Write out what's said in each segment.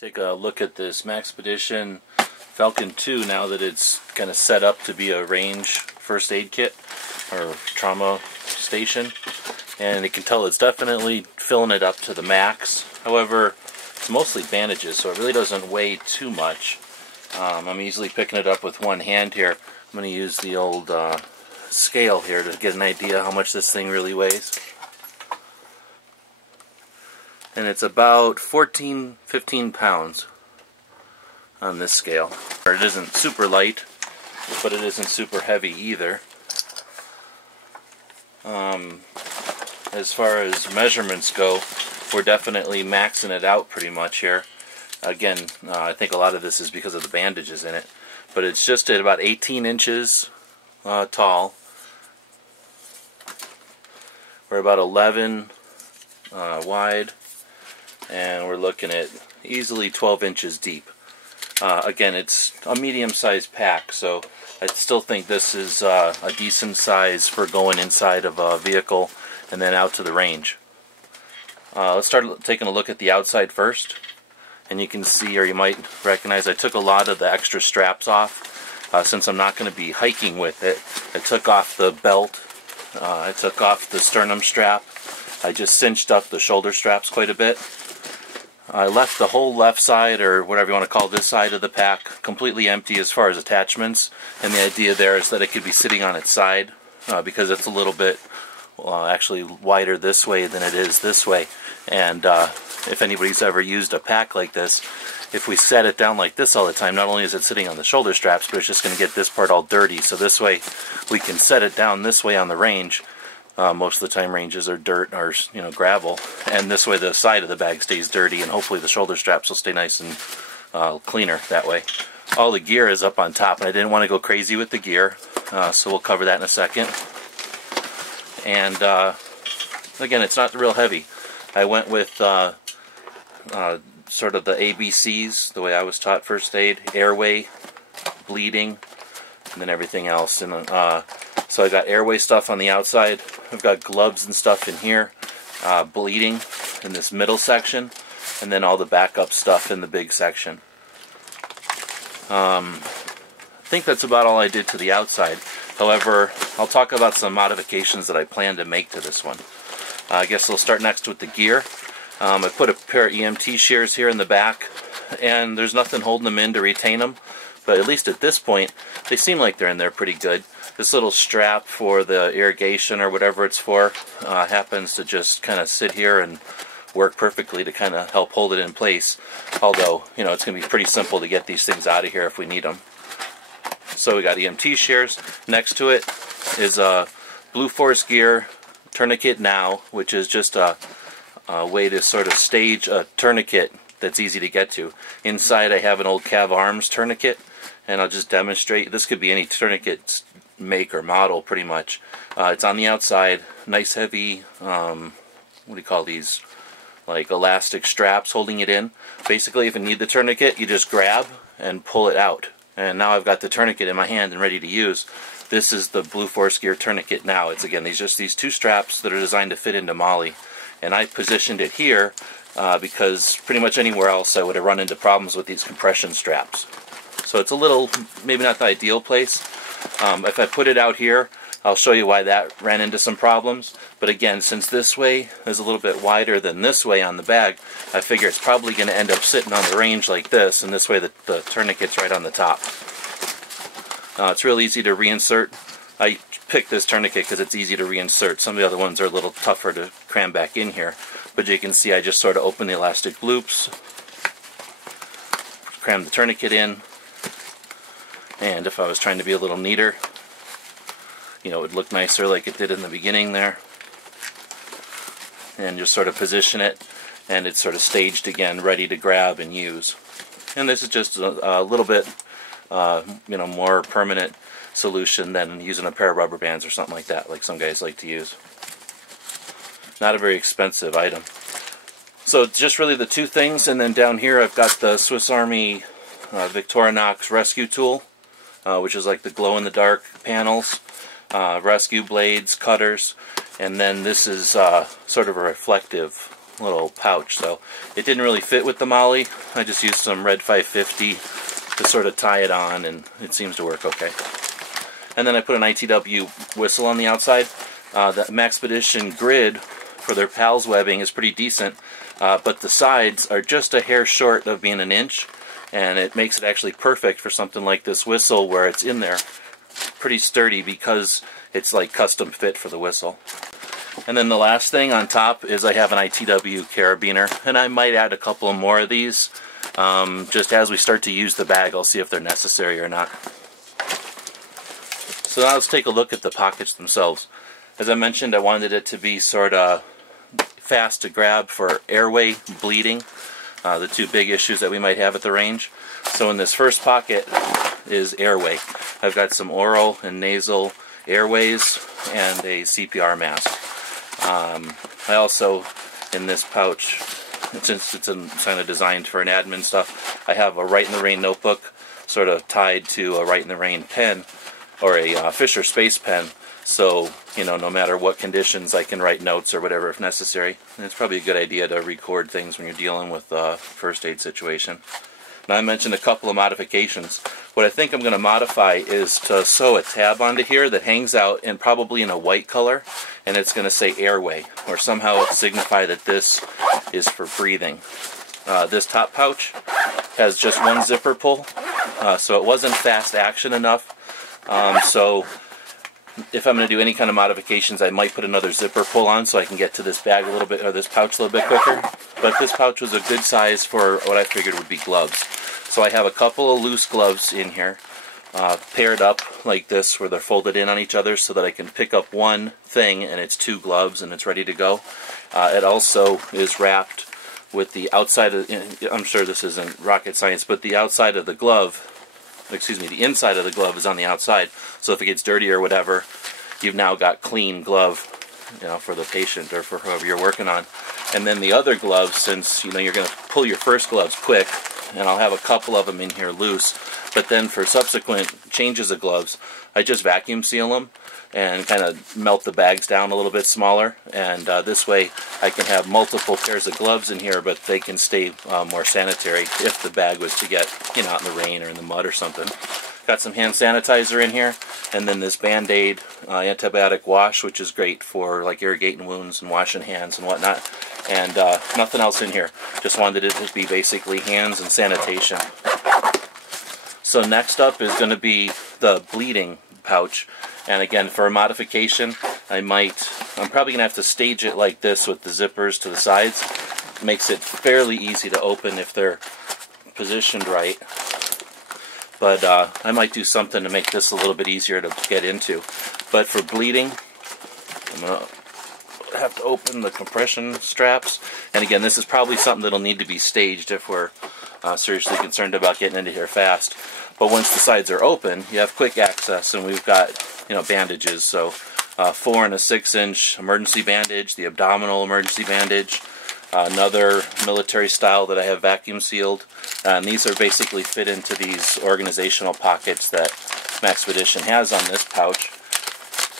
Take a look at this Maxpedition Falcon 2 now that it's kind of set up to be a range first aid kit or trauma station, and you can tell it's definitely filling it up to the max. However, it's mostly bandages, so it really doesn't weigh too much. I'm easily picking it up with one hand here. I'm going to use the old scale here to get an idea how much this thing really weighs. And it's about 14-15 pounds on this scale. It isn't super light, but it isn't super heavy either. As far as measurements go, we're definitely maxing it out pretty much here. Again, I think a lot of this is because of the bandages in it, but it's just at about 18 inches tall. We're about 11 wide, and we're looking at easily 12 inches deep. Again, it's a medium-sized pack, so I still think this is a decent size for going inside of a vehicle and then out to the range. Let's start taking a look at the outside first. And you can see, or you might recognize, I took a lot of the extra straps off. Since I'm not going to be hiking with it, I took off the belt, I took off the sternum strap, I just cinched up the shoulder straps quite a bit. I left the whole left side, or whatever you want to call this side of the pack, completely empty as far as attachments, and the idea there is that it could be sitting on its side because it's a little bit actually wider this way than it is this way. And if anybody's ever used a pack like this, if we set it down like this all the time, not only is it sitting on the shoulder straps, but it's just going to get this part all dirty. So this way we can set it down this way on the range. Most of the time ranges are dirt or gravel, and this way the side of the bag stays dirty, and hopefully the shoulder straps will stay nice and cleaner that way. All the gear is up on top, and I didn't want to go crazy with the gear, so we'll cover that in a second. And again, it's not real heavy. I went with sort of the ABCs, the way I was taught first aid: airway, bleeding, and then everything else. And so I got airway stuff on the outside. I've got gloves and stuff in here, bleeding in this middle section, and then all the backup stuff in the big section. I think that's about all I did to the outside. However, I'll talk about some modifications that I plan to make to this one. I guess we'll start next with the gear. I put a pair of EMT shears here in the back, and there's nothing holding them in to retain them, but at least at this point they seem like they're in there pretty good. This little strap for the irrigation or whatever it's for happens to just kind of sit here and work perfectly to kind of help hold it in place, although it's going to be pretty simple to get these things out of here if we need them. So we got EMT shears. Next to it is a Blue Force Gear Tourniquet Now, which is just a way to sort of stage a tourniquet that's easy to get to. Inside I have an old Cav Arms tourniquet, and I'll just demonstrate. This could be any tourniquet make or model pretty much. It's on the outside, nice heavy, what do you call these, like elastic straps holding it in. Basically, if you need the tourniquet, you just grab and pull it out. And now I've got the tourniquet in my hand and ready to use. This is the Blue Force Gear Tourniquet Now. It's again just these two straps that are designed to fit into MOLLE. And I positioned it here because pretty much anywhere else I would have run into problems with these compression straps. So it's a little, maybe not the ideal place. If I put it out here, I'll show you why that ran into some problems. But again, since this way is a little bit wider than this way on the bag, I figure it's probably going to end up sitting on the range like this, and this way the tourniquet's right on the top. It's real easy to reinsert. I picked this tourniquet because it's easy to reinsert. Some of the other ones are a little tougher to cram back in here. But you can see I just sort of open the elastic loops, cram the tourniquet in, and if I was trying to be a little neater, it would look nicer like it did in the beginning there. And just sort of position it, and it's sort of staged again, ready to grab and use. And this is just a little bit more permanent solution than using a pair of rubber bands or something like that, like some guys like to use. Not a very expensive item. So it's just really the two things, and then down here I've got the Swiss Army Victorinox rescue tool, which is like the glow-in-the-dark panels, rescue blades, cutters, and then this is sort of a reflective little pouch. So it didn't really fit with the MOLLE. I just used some red 550 to sort of tie it on, and it seems to work okay. And then I put an ITW whistle on the outside. The Maxpedition grid for their PALS webbing is pretty decent, but the sides are just a hair short of being an inch, and it makes it actually perfect for something like this whistle where it's in there pretty sturdy because it's like custom fit for the whistle. And then the last thing on top is I have an ITW carabiner, and I might add a couple more of these. Just as we start to use the bag, I'll see if they're necessary or not. So now let's take a look at the pockets themselves. As I mentioned, I wanted it to be sort of fast to grab for airway bleeding, the two big issues that we might have at the range. So in this first pocket is airway. I've got some oral and nasal airways and a CPR mask. I also, in this pouch, since it's kind of designed for an admin stuff, I have a Write in the Rain notebook sort of tied to a Write in the Rain pen, or a Fisher Space pen, so you know, no matter what conditions I can write notes or whatever if necessary. And it's probably a good idea to record things when you're dealing with a first aid situation. Now I mentioned a couple of modifications. What I think I'm going to modify is to sew a tab onto here that hangs out and probably in a white color, and it's going to say airway, or somehow signify that this is for breathing. This top pouch has just one zipper pull, so it wasn't fast action enough. So if I'm going to do any kind of modifications, I might put another zipper pull on so I can get to this bag a little bit, or this pouch a little bit quicker. But this pouch was a good size for what I figured would be gloves. So I have a couple of loose gloves in here, paired up like this, where they're folded in on each other so that I can pick up one thing and it's two gloves and it's ready to go. It also is wrapped with the outside of, I'm sure this isn't rocket science, but the outside of the glove, excuse me, the inside of the glove is on the outside, so if it gets dirty or whatever, you've now got clean glove, you know, for the patient or for whoever you're working on. And then the other gloves, since you know you're going to pull your first gloves quick, and I'll have a couple of them in here loose, but then for subsequent changes of gloves, I just vacuum seal them and kind of melt the bags down a little bit smaller, and this way I can have multiple pairs of gloves in here, but they can stay more sanitary if the bag was to get, you know, out in the rain or in the mud or something. Got some hand sanitizer in here, and then this Band-Aid antibiotic wash, which is great for like irrigating wounds and washing hands and whatnot, and nothing else in here. Just wanted it to be basically hands and sanitation. So next up is going to be the bleeding pouch. And again, for a modification, I'm probably going to have to stage it like this with the zippers to the sides. It makes it fairly easy to open if they're positioned right. But I might do something to make this a little bit easier to get into. But for bleeding, I'm going to have to open the compression straps. And again, this is probably something that'll need to be staged if we're seriously concerned about getting into here fast. But once the sides are open, you have quick access, and we've got, you know, bandages. So 4 and a 6-inch emergency bandage, the abdominal emergency bandage, another military style that I have vacuum sealed, and these are basically fit into these organizational pockets that Maxpedition has on this pouch.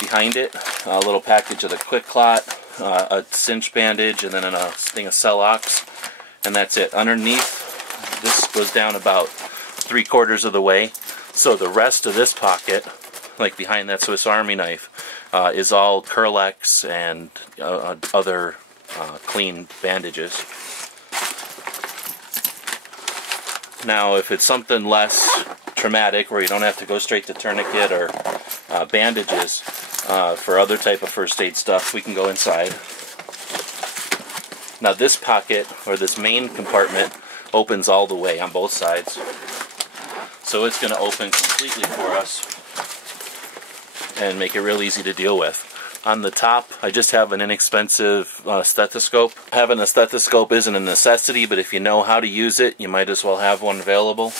Behind it, a little package of the Quick Clot, a cinch bandage, and then a thing of Celox, and that's it. Underneath, this goes down about 3/4 of the way, so the rest of this pocket, like behind that Swiss Army knife, is all Curlex and other clean bandages. Now, if it's something less traumatic, where you don't have to go straight to tourniquet or bandages, for other type of first aid stuff, we can go inside. Now this pocket, or this main compartment, opens all the way on both sides. So it's going to open completely for us and make it real easy to deal with. On the top, I just have an inexpensive stethoscope. Having a stethoscope isn't a necessity, but if you know how to use it, you might as well have one available.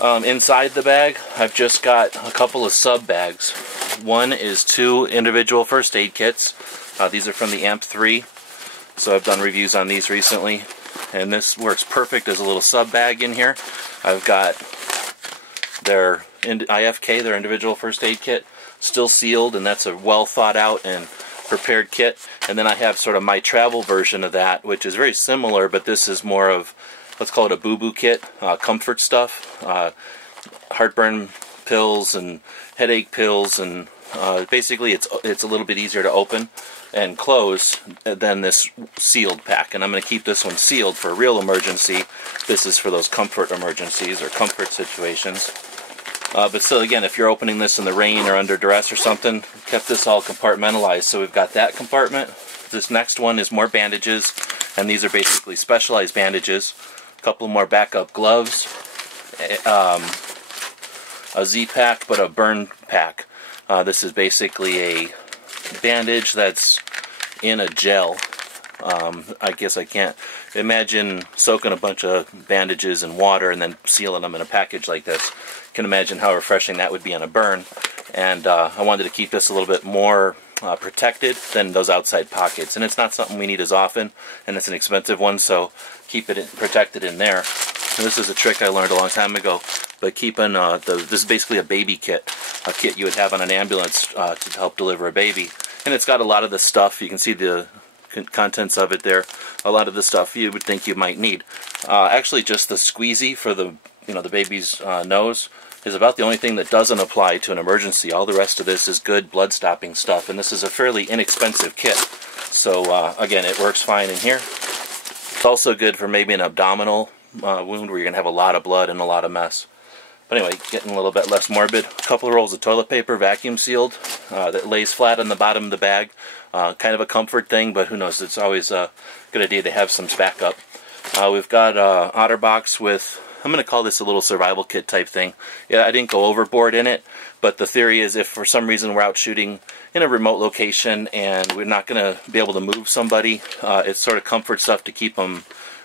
Inside the bag, I've just got a couple of sub bags. One is 2 individual first aid kits. These are from the AMP3, so I've done reviews on these recently, and this works perfect as a little sub bag in here. I've got their IFK, their individual first aid kit, still sealed, and that's a well thought out and prepared kit, and then I have sort of my travel version of that, which is very similar, but this is more of, let's call it a boo-boo kit, comfort stuff, heartburn pills and headache pills, and basically it's a little bit easier to open and close than this sealed pack, and I'm going to keep this one sealed for a real emergency. This is for those comfort emergencies or comfort situations. But still, again, if you're opening this in the rain or under duress or something, kept this all compartmentalized. So we've got that compartment. This next one is more bandages, and these are basically specialized bandages. A couple more backup gloves, a Z-pack, but a burn pack. This is basically a bandage that's in a gel. I guess I can't imagine soaking a bunch of bandages in water and then sealing them in a package like this. Can imagine how refreshing that would be on a burn. And I wanted to keep this a little bit more protected than those outside pockets. And it's not something we need as often, and it's an expensive one, so keep it protected in there. And this is a trick I learned a long time ago, but keeping this is basically a baby kit, a kit you would have on an ambulance to help deliver a baby. And it's got a lot of the stuff, you can see the contents of it there, a lot of the stuff you would think you might need. Actually, just the squeezy for the the baby's nose is about the only thing that doesn't apply to an emergency. All the rest of this is good blood stopping stuff, and this is a fairly inexpensive kit. So again, it works fine in here. It's also good for maybe an abdominal wound where you're going to have a lot of blood and a lot of mess. But anyway, getting a little bit less morbid. A couple of rolls of toilet paper, vacuum sealed, that lays flat on the bottom of the bag. Kind of a comfort thing, but who knows, it's always a good idea to have some backup. We've got OtterBox with, I'm going to call this a little survival kit type thing. Yeah, I didn't go overboard in it, but the theory is if for some reason we're out shooting in a remote location and we're not going to be able to move somebody, it's sort of comfort stuff to keep them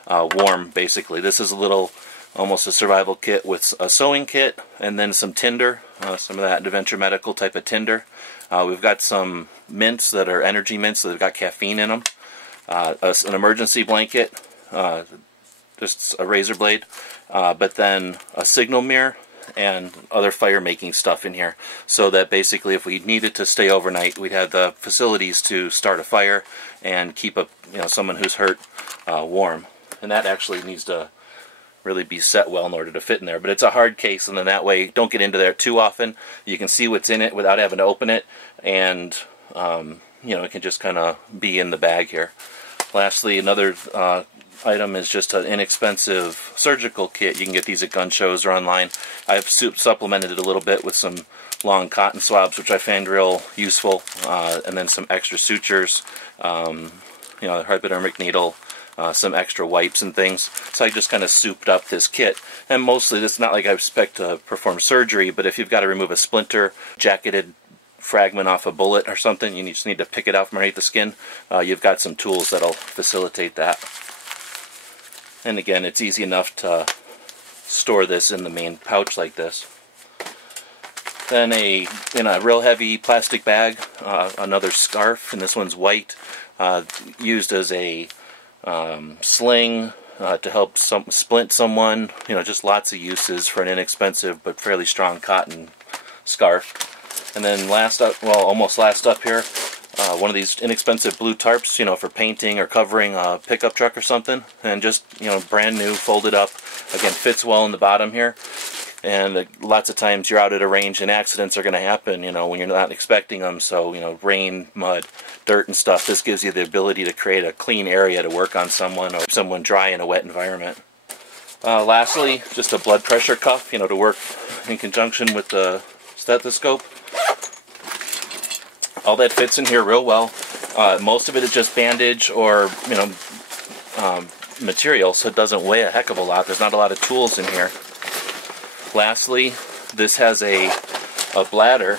warm, basically. This is a little, almost a survival kit with a sewing kit and then some tinder, some of that Adventure Medical type of tinder. We've got some mints that are energy mints, so they've got caffeine in them. An emergency blanket, just a razor blade, but then a signal mirror and other fire making stuff in here, so that basically if we needed to stay overnight, we'd have the facilities to start a fire and keep a someone who's hurt warm. And that actually needs to really be set well in order to fit in there, but it's a hard case, and then that way don't get into there too often. You can see what's in it without having to open it, and it can just kind of be in the bag here. Lastly, another item is just an inexpensive surgical kit. You can get these at gun shows or online. I've supplemented it a little bit with some long cotton swabs, which I found real useful, and then some extra sutures, a hypodermic needle, some extra wipes and things. So I just kind of souped up this kit. And mostly, it's not like I expect to perform surgery, but if you've got to remove a splinter, jacketed fragment off a bullet or something, you just need to pick it out from underneath the skin, you've got some tools that'll facilitate that. And again, it's easy enough to store this in the main pouch like this. Then in a real heavy plastic bag, another scarf, and this one's white, used as a sling to help splint someone. Just lots of uses for an inexpensive but fairly strong cotton scarf. And then last up, well, almost last up here, one of these inexpensive blue tarps, for painting or covering a pickup truck or something, and just, brand new, folded up. Again, fits well in the bottom here. And lots of times you're out at a range and accidents are going to happen, when you're not expecting them. So, rain, mud, dirt and stuff. This gives you the ability to create a clean area to work on someone, or someone dry in a wet environment. Lastly, just a blood pressure cuff, to work in conjunction with the stethoscope. All that fits in here real well. Most of it is just bandage or, material, so it doesn't weigh a heck of a lot. There's not a lot of tools in here. Lastly, this has a bladder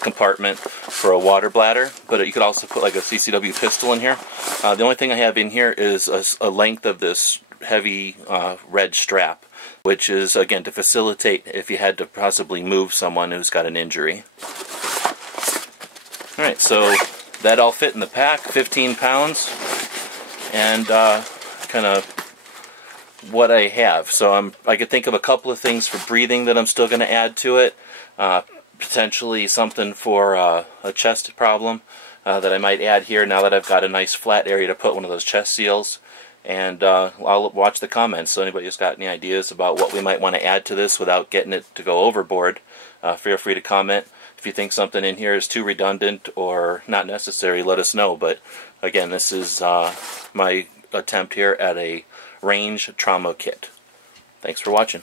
compartment for a water bladder, but you could also put like a CCW pistol in here. The only thing I have in here is a length of this heavy red strap, which is, again, to facilitate if you had to possibly move someone who's got an injury. Alright, so that all fit in the pack, 15 pounds, and kind of what I have. So I could think of a couple of things for breathing that I'm still going to add to it. Potentially something for a chest problem, that I might add here now that I've got a nice flat area to put one of those chest seals. And I'll watch the comments, so anybody who's got any ideas about what we might want to add to this without getting it to go overboard, feel free to comment. If you think something in here is too redundant or not necessary, let us know. But again, this is my attempt here at a range trauma kit. Thanks for watching.